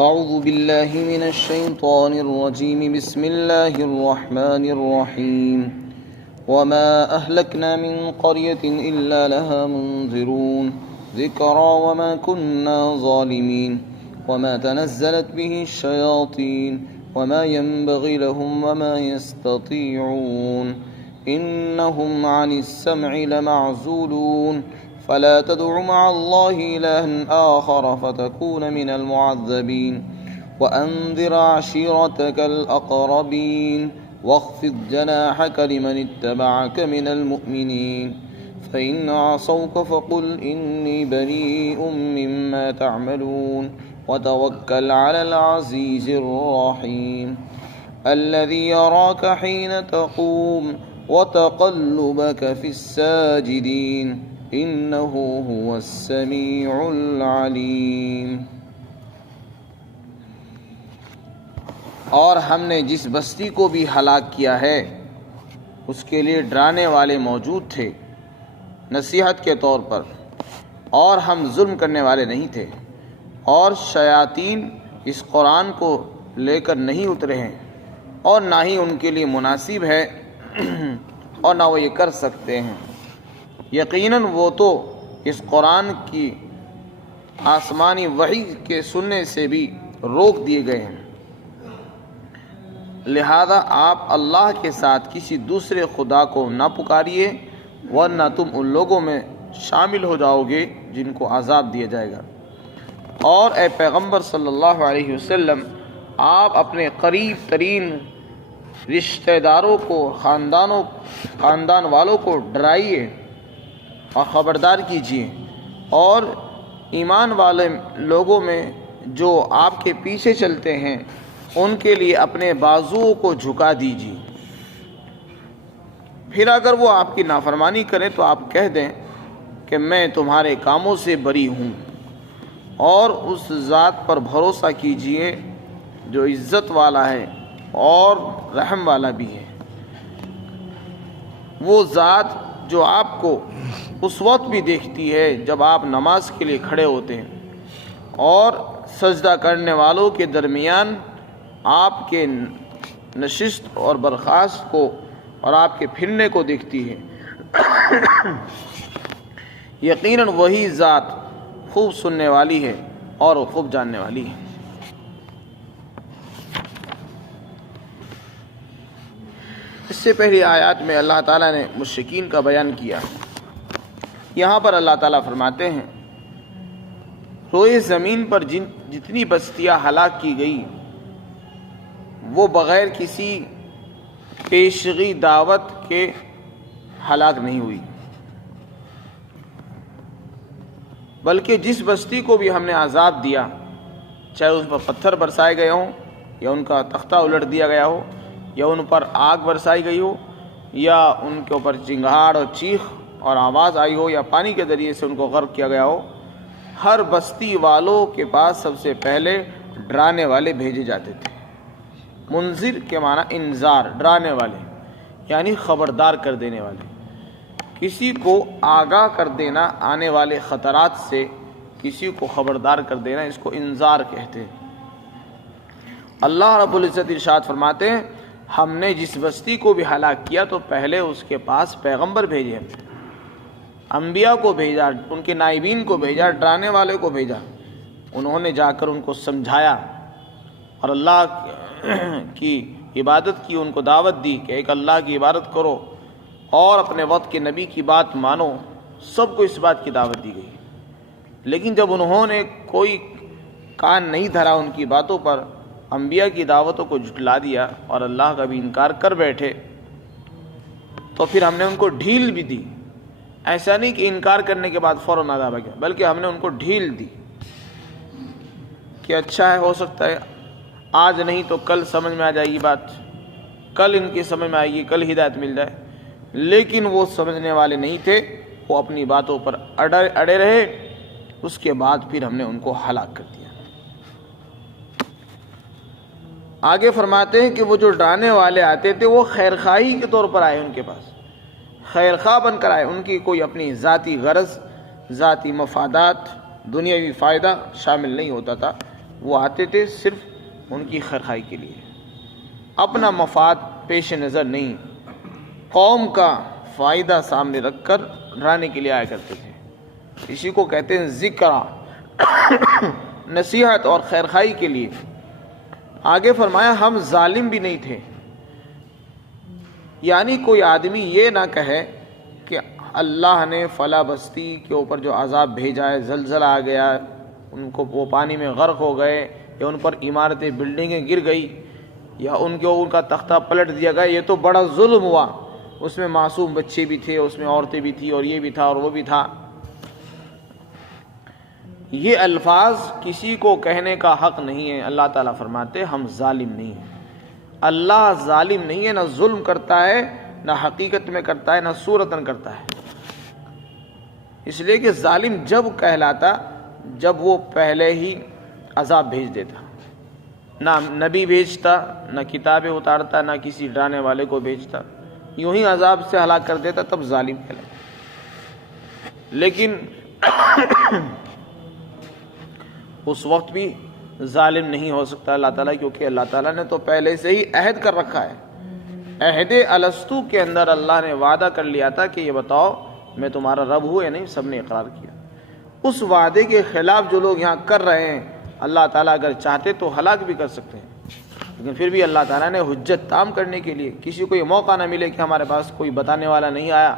أعوذ بالله من الشيطان الرجيم بسم الله الرحمن الرحيم وما أهلكنا من قرية إلا لها منذرون ذكرى وما كنا ظالمين وما تنزلت به الشياطين وما ينبغي لهم وما يستطيعون إنهم عن السمع لمعزولون فلا تدع مع الله إلها آخر فتكون من المعذبين وأنذر عشيرتك الأقربين واخفض جناحك لمن اتبعك من المؤمنين فإن عصوك فقل إني بريء مما تعملون وتوكل على العزيز الرحيم الذي يراك حين تقوم وتقلبك في الساجدين إنه هو السميع العليم۔ اور ہم نے جس بستی کو بھی ہلاک کیا ہے اس کے لیے ڈرانے والے موجود تھے نصیحت کے طور پر، اور ہم ظلم کرنے والے نہیں تھے، اور شیاطین اس قرآن کو لے کر نہیں اترے ہیں، اور نہ ہی ان کے لیے مناسب ہے اور نہ وہ یہ کر سکتے ہیں۔ یقیناً وہ تو اس قرآن کی آسمانی وحی کے سننے سے بھی روک دیے گئے ہیں، لہذا آپ اللہ کے ساتھ کسی دوسرے خدا کو نہ پکاریے ورنہ تم ان لوگوں میں شامل ہو جاؤ گے جن کو عذاب دیا جائے گا۔ اور اے پیغمبر صلی اللہ علیہ وسلم، آپ اپنے قریب ترین رشتہ داروں کو، خاندان والوں کو ڈرائیے اور خبردار کیجیے، اور ایمان والے لوگوں میں جو آپ کے پیچھے چلتے ہیں ان کے لیے اپنے بازوؤں کو جھکا دیجیے۔ پھر اگر وہ آپ کی نافرمانی کریں تو آپ کہہ دیں کہ میں تمہارے کاموں سے بری ہوں، اور اس ذات پر بھروسہ کیجیے جو عزت والا ہے اور رحم والا بھی ہے۔ وہ ذات جو آپ کو اس وقت بھی دیکھتی ہے جب آپ نماز کے لیے کھڑے ہوتے ہیں، اور سجدہ کرنے والوں کے درمیان آپ کے نشست اور برخاست کو اور آپ کے پھرنے کو دیکھتی ہے۔ یقیناً وہی ذات خوب سننے والی ہے اور خوب جاننے والی ہے۔ اس سے پہلی آیات میں اللہ تعالیٰ نے مشرکین کا بیان کیا۔ یہاں پر اللہ تعالیٰ فرماتے ہیں روئے زمین پر جتنی بستیاں ہلاک کی گئی وہ بغیر کسی پیشگی دعوت کے ہلاک نہیں ہوئی، بلکہ جس بستی کو بھی ہم نے عذاب دیا، چاہے اس پر پتھر برسائے گئے ہوں یا ان کا تختہ الٹ دیا گیا ہو یا ان پر آگ برسائی گئی ہو یا ان کے اوپر چنگھاڑ اور چیخ اور آواز آئی ہو یا پانی کے ذریعے سے ان کو غرق کیا گیا ہو، ہر بستی والوں کے پاس سب سے پہلے ڈرانے والے بھیجے جاتے تھے۔ منذر کے معنی انذار، ڈرانے والے یعنی خبردار کر دینے والے، کسی کو آگاہ کر دینا آنے والے خطرات سے، کسی کو خبردار کر دینا، اس کو انذار کہتے ہیں۔ اللہ رب العزت ارشاد فرماتے ہیں ہم نے جس بستی کو بھی ہلاک کیا تو پہلے اس کے پاس پیغمبر بھیجے، انبیاء کو بھیجا، ان کے نائبین کو بھیجا، ڈرانے والے کو بھیجا، انہوں نے جا کر ان کو سمجھایا اور اللہ کی عبادت کی، ان کو دعوت دی کہ ایک اللہ کی عبادت کرو اور اپنے وقت کے نبی کی بات مانو۔ سب کو اس بات کی دعوت دی گئی، لیکن جب انہوں نے کوئی کان نہیں دھرا ان کی باتوں پر، انبیاء کی دعوتوں کو جھٹلا دیا اور اللہ کا بھی انکار کر بیٹھے، تو پھر ہم نے ان کو ڈھیل بھی دی۔ ایسا نہیں کہ انکار کرنے کے بعد فوراً عذاب آ گیا، بلکہ ہم نے ان کو ڈھیل دی کہ اچھا ہے، ہو سکتا ہے آج نہیں تو کل سمجھ میں آ جائے گی بات، کل ان کی سمجھ میں آئے گی، کل ہدایت مل جائے، لیکن وہ سمجھنے والے نہیں تھے، وہ اپنی باتوں پر اڑے رہے۔ اس کے بعد پھر ہم نے ان کو ہلاک کر دیا۔ آگے فرماتے ہیں کہ وہ جو ڈرانے والے آتے تھے وہ خیر خواہی کے طور پر آئے، ان کے پاس خیر خواہ بن کر آئے، ان کی کوئی اپنی ذاتی غرض، ذاتی مفادات، دنیاوی فائدہ شامل نہیں ہوتا تھا، وہ آتے تھے صرف ان کی خیرخواہی کے لیے، اپنا مفاد پیش نظر نہیں، قوم کا فائدہ سامنے رکھ کر ڈرانے کے لیے آیا کرتے تھے۔ اسی کو کہتے ہیں ذکر، نصیحت اور خیرخواہی کے لیے۔ آگے فرمایا ہم ظالم بھی نہیں تھے، یعنی کوئی آدمی یہ نہ کہے کہ اللہ نے فلاں بستی کے اوپر جو عذاب بھیجا ہے، زلزلہ آ گیا، ان کو وہ پانی میں غرق ہو گئے، یا ان پر عمارتیں بلڈنگیں گر گئی، یا ان کا تختہ پلٹ دیا گیا، یہ تو بڑا ظلم ہوا، اس میں معصوم بچے بھی تھے، اس میں عورتیں بھی تھیں، اور یہ بھی تھا اور وہ بھی تھا۔ یہ الفاظ کسی کو کہنے کا حق نہیں ہے۔ اللہ تعالیٰ فرماتے ہم ظالم نہیں ہیں۔ اللہ ظالم نہیں ہے، نہ ظلم کرتا ہے، نہ حقیقت میں کرتا ہے، نہ صورتاً کرتا ہے۔ اس لیے کہ ظالم جب کہلاتا جب وہ پہلے ہی عذاب بھیج دیتا، نہ نبی بھیجتا، نہ کتابیں اتارتا، نہ کسی ڈرانے والے کو بھیجتا، یوں ہی عذاب سے ہلاک کر دیتا، تب ظالم کہلاتا۔ لیکن اس وقت بھی ظالم نہیں ہو سکتا اللہ تعالیٰ، کیونکہ اللہ تعالیٰ نے تو پہلے سے ہی عہد کر رکھا ہے۔ عہد الستو کے اندر اللہ نے وعدہ کر لیا تھا کہ یہ بتاؤ میں تمہارا رب ہوں یا نہیں، سب نے اقرار کیا۔ اس وعدے کے خلاف جو لوگ یہاں کر رہے ہیں، اللہ تعالیٰ اگر چاہتے تو ہلاک بھی کر سکتے ہیں، لیکن پھر بھی اللہ تعالیٰ نے حجت تام کرنے کے لیے، کسی کو یہ موقع نہ ملے کہ ہمارے پاس کوئی بتانے والا نہیں آیا،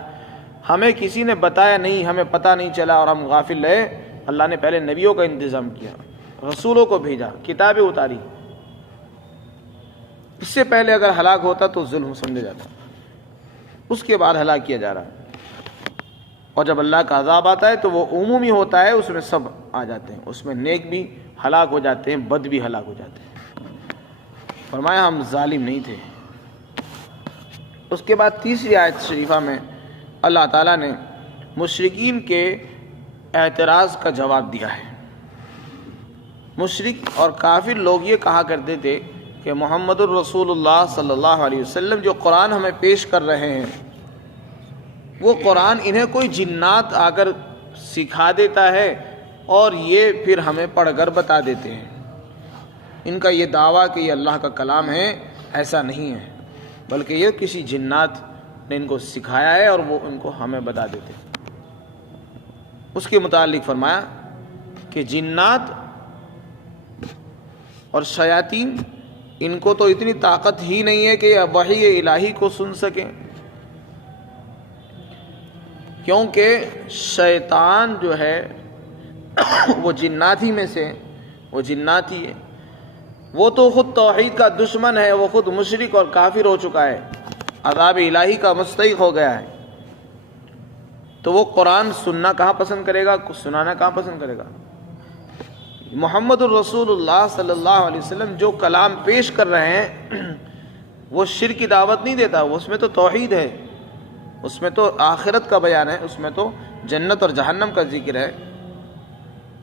ہمیں کسی نے بتایا نہیں، ہمیں پتہ نہیں چلا اور ہم غافل رہے، اللہ نے پہلے نبیوں کا انتظام کیا، رسولوں کو بھیجا، کتابیں اتاری۔ اس سے پہلے اگر ہلاک ہوتا تو ظلم سمجھا جاتا، اس کے بعد ہلاک کیا جا رہا ہے۔ اور جب اللہ کا عذاب آتا ہے تو وہ عمومی ہوتا ہے، اس میں سب آ جاتے ہیں، اس میں نیک بھی ہلاک ہو جاتے ہیں، بد بھی ہلاک ہو جاتے ہیں۔ فرمایا ہم ظالم نہیں تھے۔ اس کے بعد تیسری آیت شریفہ میں اللہ تعالیٰ نے مشرکین کے اعتراض کا جواب دیا ہے۔ مشرک اور کافر لوگ یہ کہا کرتے تھے کہ محمد الرسول اللہ صلی اللہ علیہ وسلم جو قرآن ہمیں پیش کر رہے ہیں، وہ قرآن انہیں کوئی جنات آ کر سکھا دیتا ہے اور یہ پھر ہمیں پڑھ کر بتا دیتے ہیں۔ ان کا یہ دعویٰ کہ یہ اللہ کا کلام ہے، ایسا نہیں ہے، بلکہ یہ کسی جنات نے ان کو سکھایا ہے اور وہ ان کو ہمیں بتا دیتے ہیں۔ اس کے متعلق فرمایا کہ جنات اور شیاطین، ان کو تو اتنی طاقت ہی نہیں ہے کہ وحی الہی کو سن سکیں، کیونکہ شیطان جو ہے وہ جنات ہی میں سے، وہ جنات ہی ہے، وہ تو خود توحید کا دشمن ہے، وہ خود مشرک اور کافر ہو چکا ہے، عذاب الہی کا مستحق ہو گیا ہے، تو وہ قرآن سننا کہاں پسند کرے گا، سنانا کہاں پسند کرے گا۔ محمد الرسول اللہ صلی اللہ علیہ وسلم جو کلام پیش کر رہے ہیں وہ شرک کی دعوت نہیں دیتا، اس میں تو توحید ہے، اس میں تو آخرت کا بیان ہے، اس میں تو جنت اور جہنم کا ذکر ہے،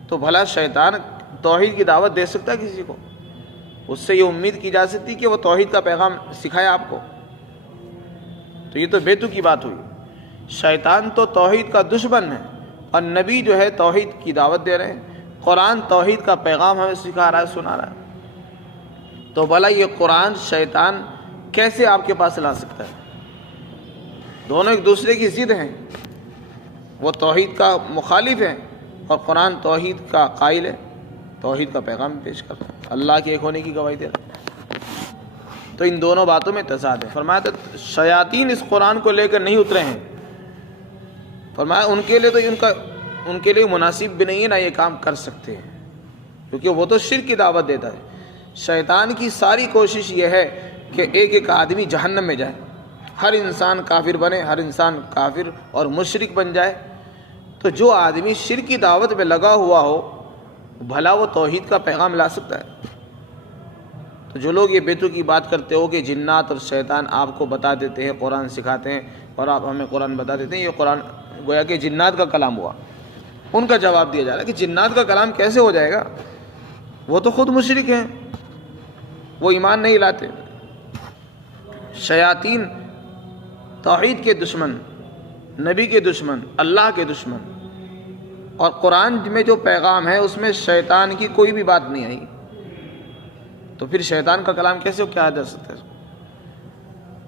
تو بھلا شیطان توحید کی دعوت دے سکتا ہے کسی کو؟ اس سے یہ امید کی جا سکتی کہ وہ توحید کا پیغام سکھائے آپ کو؟ تو یہ تو بیتو کی بات ہوئی۔ شیطان تو توحید کا دشمن ہے، اور نبی جو ہے توحید کی دعوت دے رہے ہیں، قرآن توحید کا پیغام ہمیں سکھا رہا ہے، سنا رہا ہے، تو بھلا یہ قرآن شیطان کیسے آپ کے پاس لا سکتا ہے؟ دونوں ایک دوسرے کی ضد ہیں، وہ توحید کا مخالف ہے اور قرآن توحید کا قائل ہے، توحید کا پیغام پیش کر رہا ہے، اللہ کے ایک ہونے کی گواہی دے رہا ہے، تو ان دونوں باتوں میں تضاد ہے۔ فرمایا تو شیاطین اس قرآن کو لے کر نہیں اترے ہیں، فرمایا ان کے لیے تو ان کے لیے مناسب بھی نہیں ہے، نہ یہ کام کر سکتے ہیں، کیونکہ وہ تو شرک کی دعوت دیتا ہے۔ شیطان کی ساری کوشش یہ ہے کہ ایک ایک آدمی جہنم میں جائے، ہر انسان کافر بنے، ہر انسان کافر اور مشرک بن جائے، تو جو آدمی شرک کی دعوت میں لگا ہوا ہو بھلا وہ توحید کا پیغام لا سکتا ہے؟ تو جو لوگ یہ بیتو کی بات کرتے ہو کہ جنات اور شیطان آپ کو بتا دیتے ہیں، قرآن سکھاتے ہیں اور آپ ہمیں قرآن بتا دیتے ہیں، یہ قرآن گویا کہ جنات کا کلام ہوا، ان کا جواب دیا جا رہا ہے کہ جنات کا کلام کیسے ہو جائے گا، وہ تو خود مشرک ہیں، وہ ایمان نہیں لاتے۔ شیاطین توحید کے دشمن، نبی کے دشمن، اللہ کے دشمن، اور قرآن میں جو پیغام ہے اس میں شیطان کی کوئی بھی بات نہیں آئی، تو پھر شیطان کا کلام کیسے کیا جا سکتا ہے؟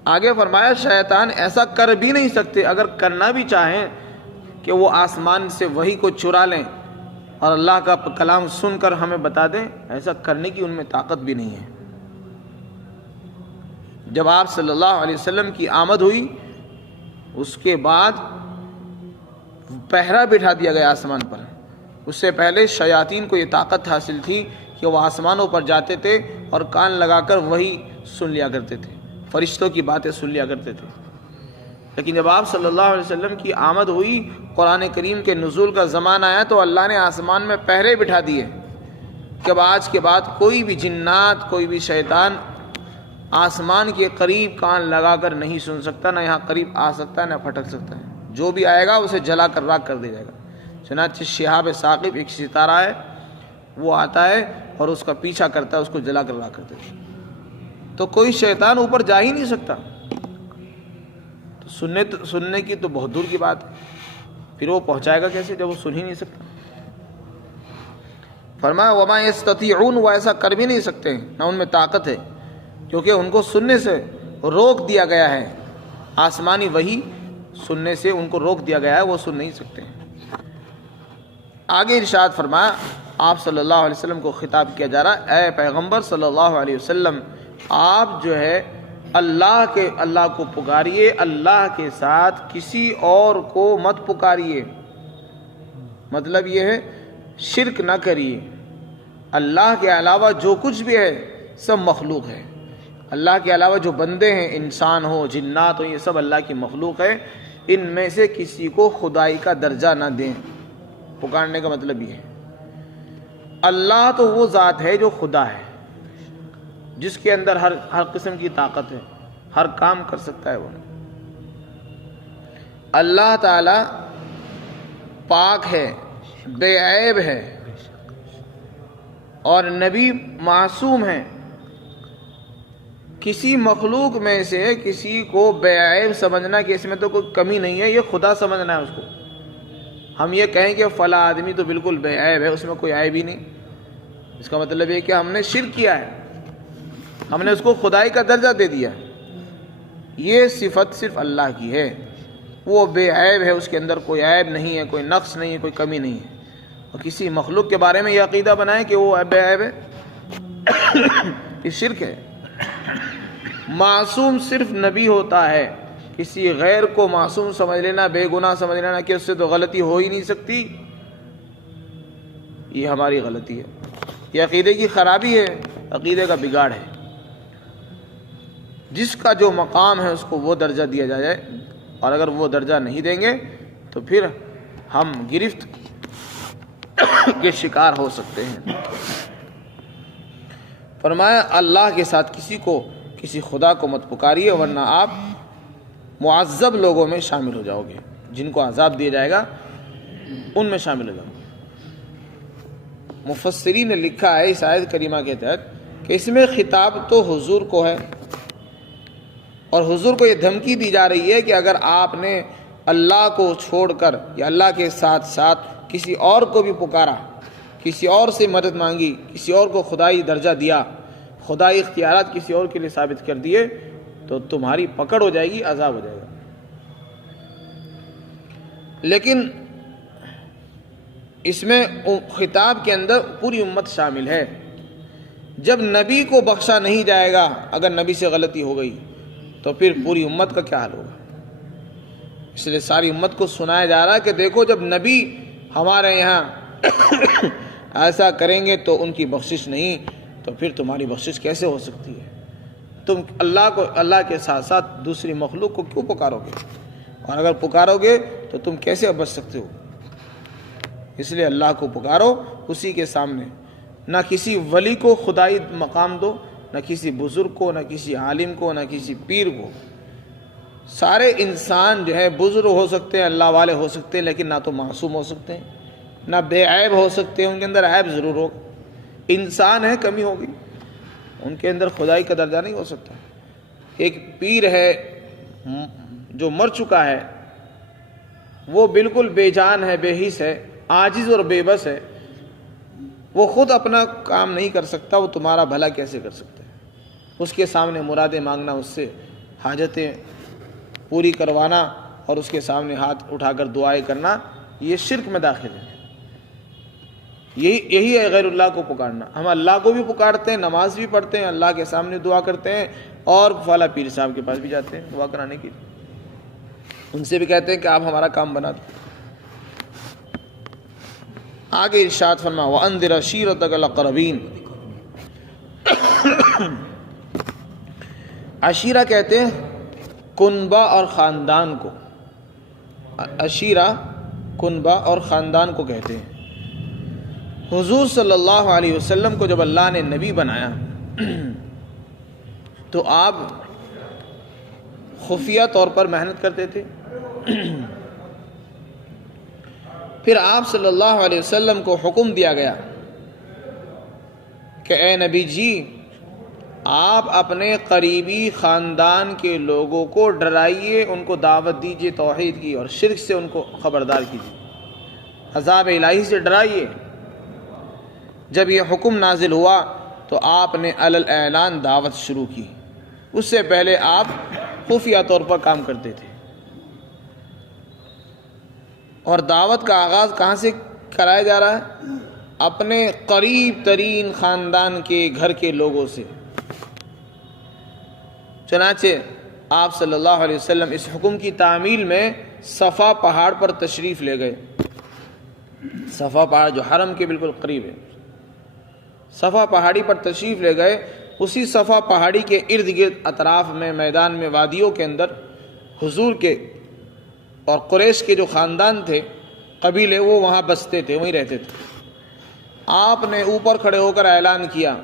آگے فرمایا شیطان ایسا کر بھی نہیں سکتے، اگر کرنا بھی چاہیں کہ وہ آسمان سے وحی کو چرا لیں اور اللہ کا کلام سن کر ہمیں بتا دیں، ایسا کرنے کی ان میں طاقت بھی نہیں ہے۔ جب آپ صلی اللہ علیہ وسلم کی آمد ہوئی اس کے بعد پہرا بٹھا دیا گیا آسمان پر۔ اس سے پہلے شیاطین کو یہ طاقت حاصل تھی کہ وہ آسمانوں پر جاتے تھے اور کان لگا کر وہی سن لیا کرتے تھے، فرشتوں کی باتیں سن لیا کرتے تھے۔ لیکن جب آپ صلی اللہ علیہ وسلم کی آمد ہوئی، قرآن کریم کے نزول کا زمانہ آیا، تو اللہ نے آسمان میں پہرے بٹھا دیے کہ اب آج کے بعد کوئی بھی جنات، کوئی بھی شیطان آسمان کے قریب کان لگا کر نہیں سن سکتا، نہ یہاں قریب آ سکتا ہے، نہ پھٹک سکتا ہے۔ جو بھی آئے گا اسے جلا کر راکھ کر دیا جائے گا۔ چنانچہ شہاب ثاقب ایک ستارہ ہے، وہ آتا ہے اور اس کا پیچھا کرتا ہے، اس کو جلا کر راکھ کر دیتا ہے۔ تو کوئی شیطان اوپر جا ہی نہیں سکتا، تو سننے کی تو بہت دور کی بات ہے، پھر وہ پہنچائے گا کیسے جب وہ سن ہی نہیں سکتا؟ فرمایا وما یستطیعون، وہ ایسا کر بھی نہیں سکتے، نہ ان میں طاقت ہے، کیونکہ ان کو سننے سے روک دیا گیا ہے، آسمانی وحی سننے سے ان کو روک دیا گیا ہے، وہ سن نہیں سکتے۔ آگے ارشاد فرمایا، آپ صلی اللہ علیہ وسلم کو خطاب کیا جا رہا، اے پیغمبر صلی اللہ علیہ وسلم، آپ جو ہے اللہ کو پکاریے، اللہ کے ساتھ کسی اور کو مت پکاریے۔ مطلب یہ ہے شرک نہ کریے، اللہ کے علاوہ جو کچھ بھی ہے سب مخلوق ہے، اللہ کے علاوہ جو بندے ہیں، انسان ہو، جنات ہو، یہ سب اللہ کی مخلوق ہے، ان میں سے کسی کو خدائی کا درجہ نہ دیں۔ پکارنے کا مطلب یہ ہے اللہ تو وہ ذات ہے جو خدا ہے، جس کے اندر ہر قسم کی طاقت ہے، ہر کام کر سکتا ہے وہ۔ اللہ تعالی پاک ہے، بے عیب ہے، اور نبی معصوم ہے۔ کسی مخلوق میں سے کسی کو بے عیب سمجھنا کہ اس میں تو کوئی کمی نہیں ہے، یہ خدا سمجھنا ہے اس کو۔ ہم یہ کہیں کہ فلاں آدمی تو بالکل بے عیب ہے، اس میں کوئی عیب ہی نہیں، اس کا مطلب یہ کہ ہم نے شرک کیا ہے، ہم نے اس کو خدائی کا درجہ دے دیا۔ یہ صفت صرف اللہ کی ہے، وہ بے عیب ہے، اس کے اندر کوئی عیب نہیں ہے، کوئی نقص نہیں ہے، کوئی کمی نہیں ہے۔ اور کسی مخلوق کے بارے میں یہ عقیدہ بنائیں کہ وہ بے عیب ہے، یہ شرک ہے۔ معصوم صرف نبی ہوتا ہے، کسی غیر کو معصوم سمجھ لینا، بے گناہ سمجھ لینا کہ اس سے تو غلطی ہو ہی نہیں سکتی، یہ ہماری غلطی ہے، یہ عقیدے کی خرابی ہے، عقیدے کا بگاڑ ہے۔ جس کا جو مقام ہے اس کو وہ درجہ دیا جائے، اور اگر وہ درجہ نہیں دیں گے تو پھر ہم گرفت کے شکار ہو سکتے ہیں۔ فرمایا اللہ کے ساتھ کسی خدا کو مت پکاریے، ورنہ آپ معذب لوگوں میں شامل ہو جاؤ گے، جن کو عذاب دیا جائے گا ان میں شامل ہو جاؤ گے۔ مفسرین نے لکھا ہے اس آیت کریمہ کے تحت کہ اس میں خطاب تو حضور کو ہے، اور حضور کو یہ دھمکی دی جا رہی ہے کہ اگر آپ نے اللہ کو چھوڑ کر یا اللہ کے ساتھ ساتھ کسی اور کو بھی پکارا، کسی اور سے مدد مانگی، کسی اور کو خدائی درجہ دیا، خدائی اختیارات کسی اور کے لیے ثابت کر دیے، تو تمہاری پکڑ ہو جائے گی، عذاب ہو جائے گا۔ لیکن اس میں خطاب کے اندر پوری امت شامل ہے۔ جب نبی کو بخشا نہیں جائے گا، اگر نبی سے غلطی ہو گئی تو پھر پوری امت کا کیا حال ہوگا؟ اس لیے ساری امت کو سنایا جا رہا ہے کہ دیکھو جب نبی ہمارے یہاں ایسا کریں گے تو ان کی بخشش نہیں، تو پھر تمہاری بخشش کیسے ہو سکتی ہے؟ تم اللہ کے ساتھ ساتھ دوسری مخلوق کو کیوں پکارو گے؟ اور اگر پکارو گے تو تم کیسے بچ سکتے ہو؟ اس لیے اللہ کو پکارو، اسی کے سامنے، نہ کسی ولی کو خدائی مقام دو، نہ کسی بزرگ کو، نہ کسی عالم کو، نہ کسی پیر کو۔ سارے انسان جو ہے بزرگ ہو سکتے ہیں، اللہ والے ہو سکتے ہیں، لیکن نہ تو معصوم ہو سکتے ہیں، نہ بے عیب ہو سکتے ہیں، ان کے اندر عیب ضرور ہوگا۔ انسان ہے، کمی ہوگی، ان کے اندر خدائی کا درجہ نہیں ہو سکتا۔ ایک پیر ہے جو مر چکا ہے، وہ بالکل بے جان ہے، بے حس ہے، عاجز اور بے بس ہے، وہ خود اپنا کام نہیں کر سکتا، وہ تمہارا بھلا کیسے کر سکتا ہے؟ اس کے سامنے مرادیں مانگنا، اس سے حاجتیں پوری کروانا اور اس کے سامنے ہاتھ اٹھا کر دعائیں کرنا، یہ شرک میں داخل ہے۔ یہی ہے غیر اللہ کو پکارنا۔ ہم اللہ کو بھی پکارتے ہیں، نماز بھی پڑھتے ہیں، اللہ کے سامنے دعا کرتے ہیں، اور فلاں پیر صاحب کے پاس بھی جاتے ہیں دعا کرانے کے لیے، ان سے بھی کہتے ہیں کہ آپ ہمارا کام بنا دو۔ آگے ارشاد فرما وَأَنذِرْ عَشِيرَتَكَ الْأَقْرَبِينَ۔ عشیرہ کہتے ہیں کنبہ اور خاندان کو، عشیرہ کنبہ اور خاندان کو کہتے ہیں۔ حضور صلی اللہ علیہ وسلم کو جب اللہ نے نبی بنایا تو آپ خفیہ طور پر محنت کرتے تھے۔ پھر آپ صلی اللہ علیہ وسلم کو حکم دیا گیا کہ اے نبی جی، آپ اپنے قریبی خاندان کے لوگوں کو ڈرائیے، ان کو دعوت دیجیے توحید کی، اور شرک سے ان کو خبردار کیجیے، عذاب الہی سے ڈرائیے۔ جب یہ حکم نازل ہوا تو آپ نے علی الاعلان دعوت شروع کی، اس سے پہلے آپ خفیہ طور پر کام کرتے تھے۔ اور دعوت کا آغاز کہاں سے کرایا جا رہا ہے؟ اپنے قریب ترین خاندان کے گھر کے لوگوں سے۔ چنانچہ آپ صلی اللہ علیہ وسلم اس حکم کی تعمیل میں صفا پہاڑ پر تشریف لے گئے۔ صفا پہاڑ جو حرم کے بالکل قریب ہے، صفا پہاڑی پر تشریف لے گئے۔ اسی صفا پہاڑی کے ارد گرد اطراف میں، میدان میں، وادیوں کے اندر حضور کے اور قریش کے جو خاندان تھے، قبیلے، وہ وہاں بستے تھے، وہیں رہتے تھے۔ آپ نے اوپر کھڑے ہو کر اعلان کیا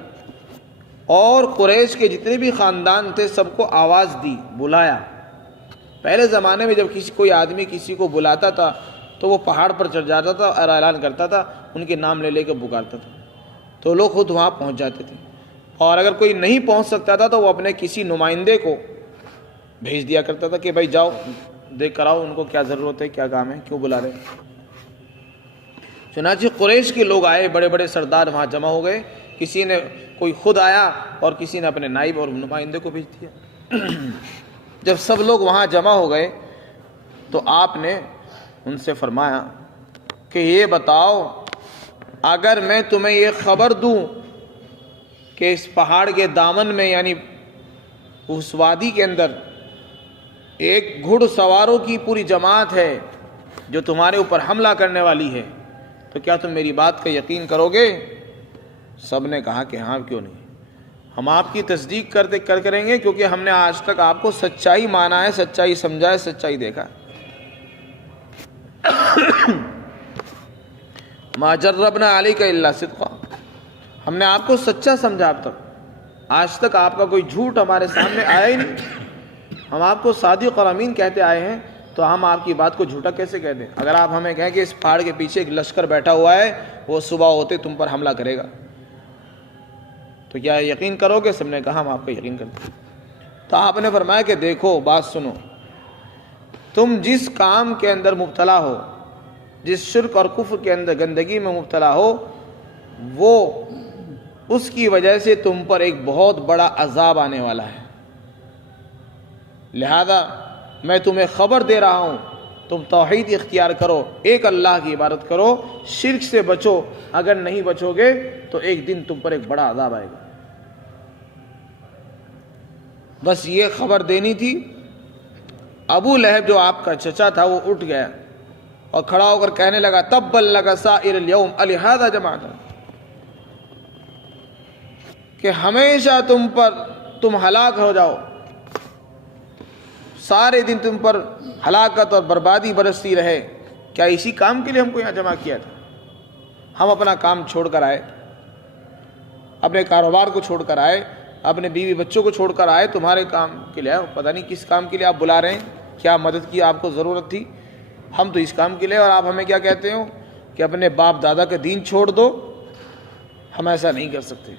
اور قریش کے جتنے بھی خاندان تھے سب کو آواز دی، بلایا۔ پہلے زمانے میں جب کوئی آدمی کسی کو بلاتا تھا تو وہ پہاڑ پر چڑھ جاتا تھا اور اعلان کرتا تھا، ان کے نام لے لے کے پکارتا تھا، تو لوگ خود وہاں پہنچ جاتے تھے۔ اور اگر کوئی نہیں پہنچ سکتا تھا تو وہ اپنے کسی نمائندے کو بھیج دیا کرتا تھا کہ بھائی جاؤ دیکھ کر آؤ ان کو کیا ضرورت ہے، کیا کام ہے، کیوں بلا رہے ہیں۔ چنانچہ قریش کے لوگ آئے، بڑے بڑے سردار وہاں جمع ہو گئے، کسی نے، کوئی خود آیا اور کسی نے اپنے نائب اور نمائندے کو بھیج دیا۔ جب سب لوگ وہاں جمع ہو گئے تو آپ نے ان سے فرمایا کہ یہ بتاؤ، اگر میں تمہیں یہ خبر دوں کہ اس پہاڑ کے دامن میں، یعنی اس وادی کے اندر، ایک گھڑ سواروں کی پوری جماعت ہے جو تمہارے اوپر حملہ کرنے والی ہے، تو کیا تم میری بات کا یقین کرو گے؟ سب نے کہا کہ ہاں، کیوں نہیں، ہم آپ کی تصدیق کریں گے، کیونکہ ہم نے آج تک آپ کو سچائی مانا ہے، سچائی سمجھا ہے، سچائی دیکھا ہے۔ ما جربنا علیک الا صدقا، ہم نے آپ کو سچا سمجھا اب تک، آج تک آپ کا کوئی جھوٹ ہمارے سامنے آیا ہی نہیں۔ ہم آپ کو صادق اور امین کہتے آئے ہیں، تو ہم آپ کی بات کو جھوٹا کیسے کہہ دیں؟ اگر آپ ہمیں کہیں کہ اس پہاڑ کے پیچھے ایک لشکر بیٹھا ہوا ہے، وہ صبح ہوتے تم پر حملہ کرے گا، تو کیا یقین کرو گے؟ سب نے کہا ہم آپ کا یقین کرتے ہیں۔ تو آپ نے فرمایا کہ دیکھو، بات سنو، تم جس کام کے اندر مبتلا ہو، جس شرک اور کفر کے اندر گندگی میں مبتلا ہو، وہ اس کی وجہ سے تم پر ایک بہت بڑا عذاب آنے والا ہے، لہذا میں تمہیں خبر دے رہا ہوں، تم توحید اختیار کرو، ایک اللہ کی عبادت کرو، شرک سے بچو، اگر نہیں بچو گے تو ایک دن تم پر ایک بڑا عذاب آئے گا۔ بس یہ خبر دینی تھی۔ ابو لہب جو آپ کا چچا تھا وہ اٹھ گیا اور کھڑا ہو کر کہنے لگا تبا لک سائر الیوم الہذا جمعتنا، کہ ہمیشہ تم ہلاک ہو جاؤ، سارے دن تم پر ہلاکت اور بربادی برستی رہے، کیا اسی کام کے لیے ہم کو یہاں جمع کیا تھا؟ ہم اپنا کام چھوڑ کر آئے، اپنے کاروبار کو چھوڑ کر آئے، اپنے بیوی بچوں کو چھوڑ کر آئے، تمہارے کام کے لیے آئے، پتہ نہیں کس کام کے لیے آپ بلا رہے ہیں، کیا مدد کی آپ کو ضرورت تھی، ہم تو اس کام کے لیے، اور آپ ہمیں کیا کہتے ہو کہ اپنے باپ دادا کا دین چھوڑ دو؟ ہم ایسا نہیں کر سکتے۔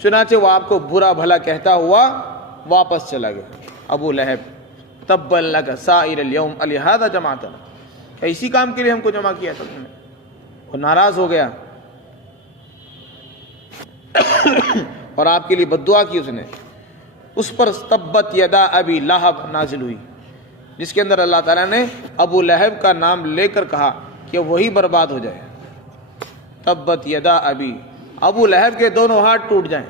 چنانچہ وہ آپ کو برا بھلا کہتا ہوا واپس چلا گیا۔ ابو لہب تبا لک سائر الیوم الہذا جمعتنا، کیا اسی کام کے لیے ہم کو جمع کیا تھا تم نے؟ وہ ناراض ہو گیا، اور آپ کے لیے بد دعا کی اس نے، اس پر تبت یدا ابی لہب نازل ہوئی، جس کے اندر اللہ تعالیٰ نے ابو لہب کا نام لے کر کہا کہ وہی برباد ہو جائے۔ تبت یدا ابی، ابو لہب کے دونوں ہاتھ ٹوٹ جائیں،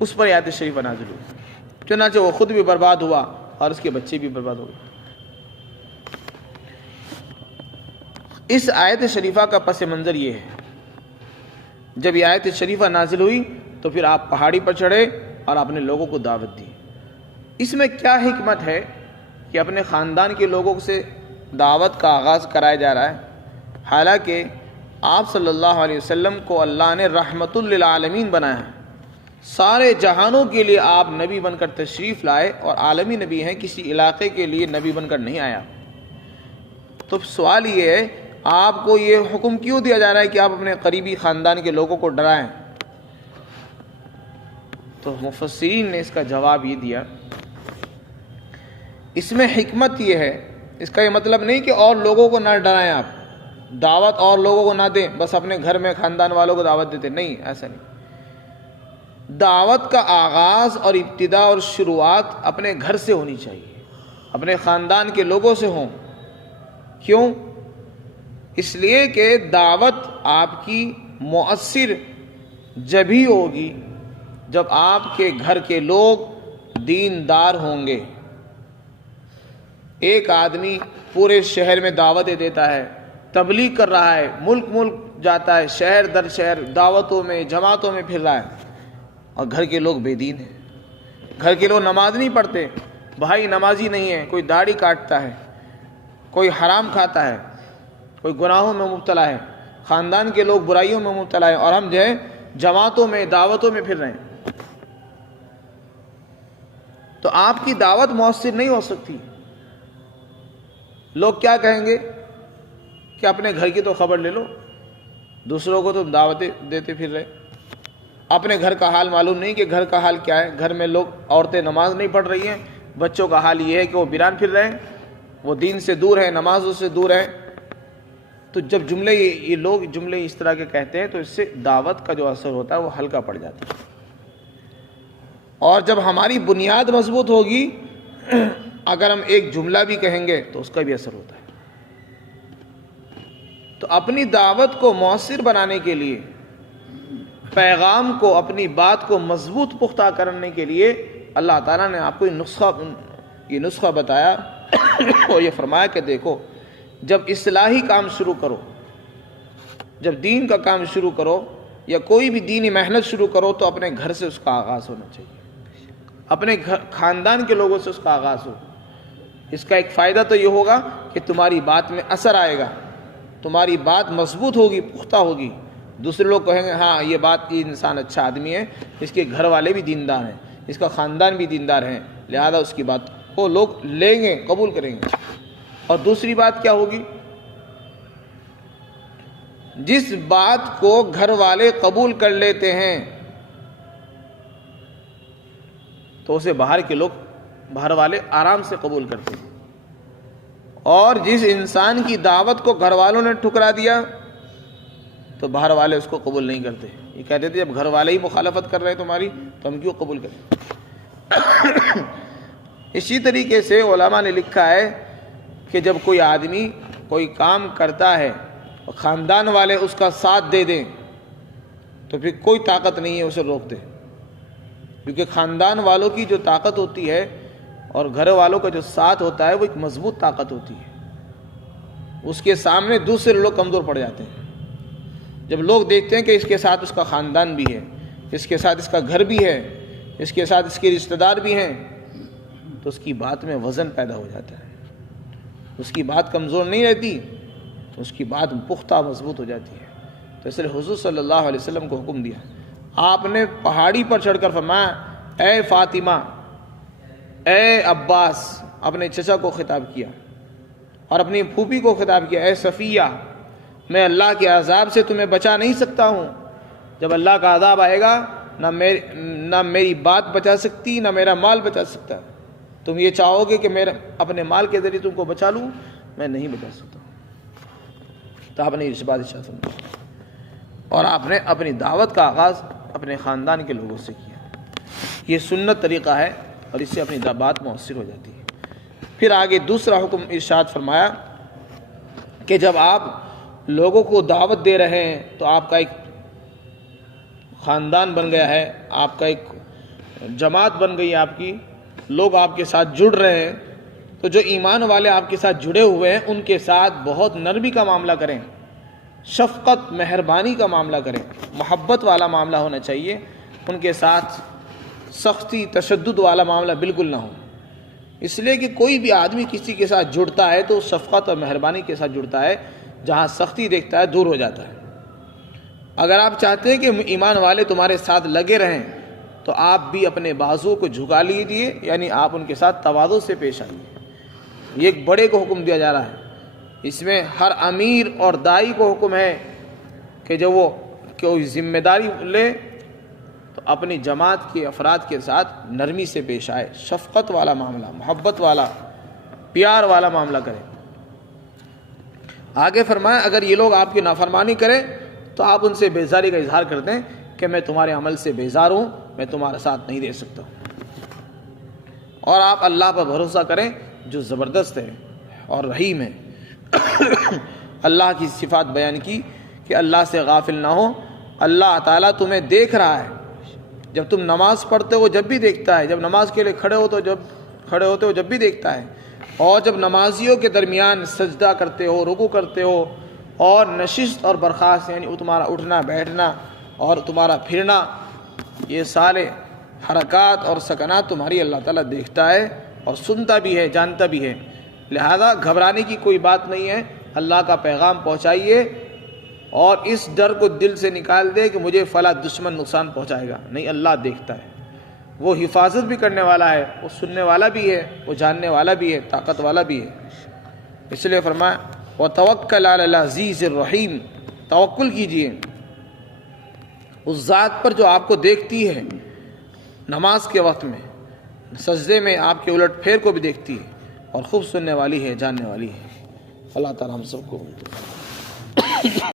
اس پر آیت شریفہ نازل ہوئی، چنانچہ وہ خود بھی برباد ہوا اور اس کے بچے بھی برباد ہو گئے۔ اس آیت شریفہ کا پس منظر یہ ہے، جب یہ آیت شریفہ نازل ہوئی تو پھر آپ پہاڑی پر چڑھے اور آپ نے لوگوں کو دعوت دی۔ اس میں کیا حکمت ہے کہ اپنے خاندان کے لوگوں سے دعوت کا آغاز کرایا جا رہا ہے، حالانکہ آپ صلی اللہ علیہ وسلم کو اللہ نے رحمت للعالمین بنایا ہے، سارے جہانوں کے لیے آپ نبی بن کر تشریف لائے اور عالمی نبی ہیں، کسی علاقے کے لیے نبی بن کر نہیں آیا۔ تو سوال یہ ہے، آپ کو یہ حکم کیوں دیا جا رہا ہے کہ آپ اپنے قریبی خاندان کے لوگوں کو ڈرائیں؟ تو مفسرین نے اس کا جواب یہ دیا، اس میں حکمت یہ ہے، اس کا یہ مطلب نہیں کہ اور لوگوں کو نہ ڈرائیں، آپ دعوت اور لوگوں کو نہ دیں، بس اپنے گھر میں خاندان والوں کو دعوت دیتے، نہیں، ایسا نہیں۔ دعوت کا آغاز اور ابتدا اور شروعات اپنے گھر سے ہونی چاہیے، اپنے خاندان کے لوگوں سے ہوں۔ کیوں؟ اس لیے کہ دعوت آپ کی مؤثر جبھی ہوگی جب آپ کے گھر کے لوگ دیندار ہوں گے۔ ایک آدمی پورے شہر میں دعوتیں دیتا ہے، تبلیغ کر رہا ہے، ملک ملک جاتا ہے، شہر در شہر دعوتوں میں جماعتوں میں پھر رہا ہے، اور گھر کے لوگ بے دین ہیں، گھر کے لوگ نماز نہیں پڑھتے، بھائی نمازی نہیں ہے، کوئی داڑھی کاٹتا ہے، کوئی حرام کھاتا ہے، کوئی گناہوں میں مبتلا ہے، خاندان کے لوگ برائیوں میں مبتلا ہے، اور ہم جو ہے جماعتوں میں دعوتوں میں پھر رہے ہیں، تو آپ کی دعوت مؤثر نہیں ہو سکتی۔ لوگ کیا کہیں گے کہ اپنے گھر کی تو خبر لے لو، دوسروں کو تم دعوتیں دیتے پھر رہے، اپنے گھر کا حال معلوم نہیں کہ گھر کا حال کیا ہے، گھر میں لوگ عورتیں نماز نہیں پڑھ رہی ہیں، بچوں کا حال یہ ہے کہ وہ بیران پھر رہے ہیں، وہ دین سے دور ہیں، نمازوں سے دور ہیں۔ تو جب یہ لوگ جملے اس طرح کے کہتے ہیں تو اس سے دعوت کا جو اثر ہوتا ہے وہ ہلکا پڑ جاتا ہے، اور جب ہماری بنیاد مضبوط ہوگی، اگر ہم ایک جملہ بھی کہیں گے تو اس کا بھی اثر ہوتا ہے۔ تو اپنی دعوت کو مؤثر بنانے کے لیے، پیغام کو، اپنی بات کو مضبوط پختہ کرنے کے لیے اللہ تعالیٰ نے آپ کو یہ نسخہ بتایا اور یہ فرمایا کہ دیکھو، جب اصلاحی کام شروع کرو، جب دین کا کام شروع کرو یا کوئی بھی دینی محنت شروع کرو تو اپنے گھر سے اس کا آغاز ہونا چاہیے، اپنے خاندان کے لوگوں سے اس کا آغاز ہو۔ اس کا ایک فائدہ تو یہ ہوگا کہ تمہاری بات میں اثر آئے گا، تمہاری بات مضبوط ہوگی، پختہ ہوگی، دوسرے لوگ کہیں گے ہاں یہ انسان اچھا آدمی ہے، اس کے گھر والے بھی دیندار ہیں، اس کا خاندان بھی دیندار ہیں، لہذا اس کی بات کو لوگ لیں گے، قبول کریں گے۔ اور دوسری بات کیا ہوگی؟ جس بات کو گھر والے قبول کر لیتے ہیں تو اسے باہر والے آرام سے قبول کرتے ہیں، اور جس انسان کی دعوت کو گھر والوں نے ٹھکرا دیا تو باہر والے اس کو قبول نہیں کرتے، یہ کہتے تھے جب گھر والے ہی مخالفت کر رہے ہیں تمہاری تو ہم کیوں قبول کریں۔ اسی طریقے سے علماء نے لکھا ہے کہ جب کوئی آدمی کوئی کام کرتا ہے اور خاندان والے اس کا ساتھ دے دیں تو پھر کوئی طاقت نہیں ہے اسے روک دے، کیونکہ خاندان والوں کی جو طاقت ہوتی ہے اور گھر والوں کا جو ساتھ ہوتا ہے وہ ایک مضبوط طاقت ہوتی ہے، اس کے سامنے دوسرے لوگ کمزور پڑ جاتے ہیں۔ جب لوگ دیکھتے ہیں کہ اس کے ساتھ اس کا خاندان بھی ہے، اس کے ساتھ اس کا گھر بھی ہے، اس کے ساتھ اس کے رشتہ دار بھی ہیں، تو اس کی بات میں وزن پیدا ہو جاتا ہے، اس کی بات کمزور نہیں رہتی، اس کی بات پختہ مضبوط ہو جاتی ہے۔ تو اس لیے حضور صلی اللہ علیہ وسلم کو حکم دیا، آپ نے پہاڑی پر چڑھ کر فرمایا اے فاطمہ، اے عباس، اپنے چچا کو خطاب کیا، اور اپنی پھوپھی کو خطاب کیا، اے صفیہ، میں اللہ کے عذاب سے تمہیں بچا نہیں سکتا ہوں، جب اللہ کا عذاب آئے گا نہ میری بات بچا سکتی نہ میرا مال بچا سکتا، تم یہ چاہو گے کہ میرا اپنے مال کے ذریعے تم کو بچا لوں، میں نہیں بچا سکتا۔ تو آپ نے اس بات ارشاد فرمائی، اور آپ نے اپنی دعوت کا آغاز اپنے خاندان کے لوگوں سے کیا. یہ سنت طریقہ ہے اور اس سے اپنی بات مؤثر ہو جاتی ہے. پھر آگے دوسرا حکم ارشاد فرمایا کہ جب آپ لوگوں کو دعوت دے رہے ہیں تو آپ کا ایک خاندان بن گیا ہے، آپ کا ایک جماعت بن گئی ہے، آپ کی لوگ آپ کے ساتھ جڑ رہے ہیں، تو جو ایمان والے آپ کے ساتھ جڑے ہوئے ہیں ان کے ساتھ بہت نرمی کا معاملہ کریں، شفقت مہربانی کا معاملہ کریں، محبت والا معاملہ ہونا چاہیے. ان کے ساتھ سختی تشدد والا معاملہ بالکل نہ ہو. اس لیے کہ کوئی بھی آدمی کسی کے ساتھ جڑتا ہے تو شفقت اور مہربانی کے ساتھ جڑتا ہے، جہاں سختی دیکھتا ہے دور ہو جاتا ہے. اگر آپ چاہتے ہیں کہ ایمان والے تمہارے ساتھ لگے رہیں تو آپ بھی اپنے بازو کو جھکا لیجیے، یعنی آپ ان کے ساتھ تواضع سے پیش آئیے. یہ ایک بڑے کو حکم دیا جا رہا ہے. اس میں ہر امیر اور دائی کو حکم ہے کہ جب وہ کوئی ذمہ داری لے تو اپنی جماعت کے افراد کے ساتھ نرمی سے پیش آئے، شفقت والا معاملہ، محبت والا، پیار والا معاملہ کرے. آگے فرمایا اگر یہ لوگ آپ کی نافرمانی کریں تو آپ ان سے بیزاری کا اظہار کر دیں کہ میں تمہارے عمل سے بیزار ہوں، میں تمہارے ساتھ نہیں رہ سکتا. اور آپ اللہ پر بھروسہ کریں جو زبردست ہے اور رحیم ہے. اللہ کی صفات بیان کی کہ اللہ سے غافل نہ ہو. اللہ تعالیٰ تمہیں دیکھ رہا ہے، جب تم نماز پڑھتے ہو جب بھی دیکھتا ہے، جب نماز کے لیے کھڑے ہوتے ہو جب بھی دیکھتا ہے، اور جب نمازیوں کے درمیان سجدہ کرتے ہو، رکوع کرتے ہو، اور نشست اور برخاست یعنی تمہارا اٹھنا بیٹھنا اور تمہارا پھرنا، یہ سارے حرکات اور سکنات تمہاری اللہ تعالیٰ دیکھتا ہے اور سنتا بھی ہے، جانتا بھی ہے. لہذا گھبرانے کی کوئی بات نہیں ہے. اللہ کا پیغام پہنچائیے اور اس ڈر کو دل سے نکال دے کہ مجھے فلاں دشمن نقصان پہنچائے گا. نہیں، اللہ دیکھتا ہے، وہ حفاظت بھی کرنے والا ہے، وہ سننے والا بھی ہے، وہ جاننے والا بھی ہے، طاقت والا بھی ہے. اس لیے فرمایا وَتَوَكَّلْ عَلَى الْعَزِيزِ الرَّحِيمِ، توکل کیجئے اس ذات پر جو آپ کو دیکھتی ہے، نماز کے وقت میں، سجدے میں آپ کے الٹ پھیر کو بھی دیکھتی ہے اور خوب سننے والی ہے، جاننے والی ہے. اللہ تعالیٰ ہم سب کو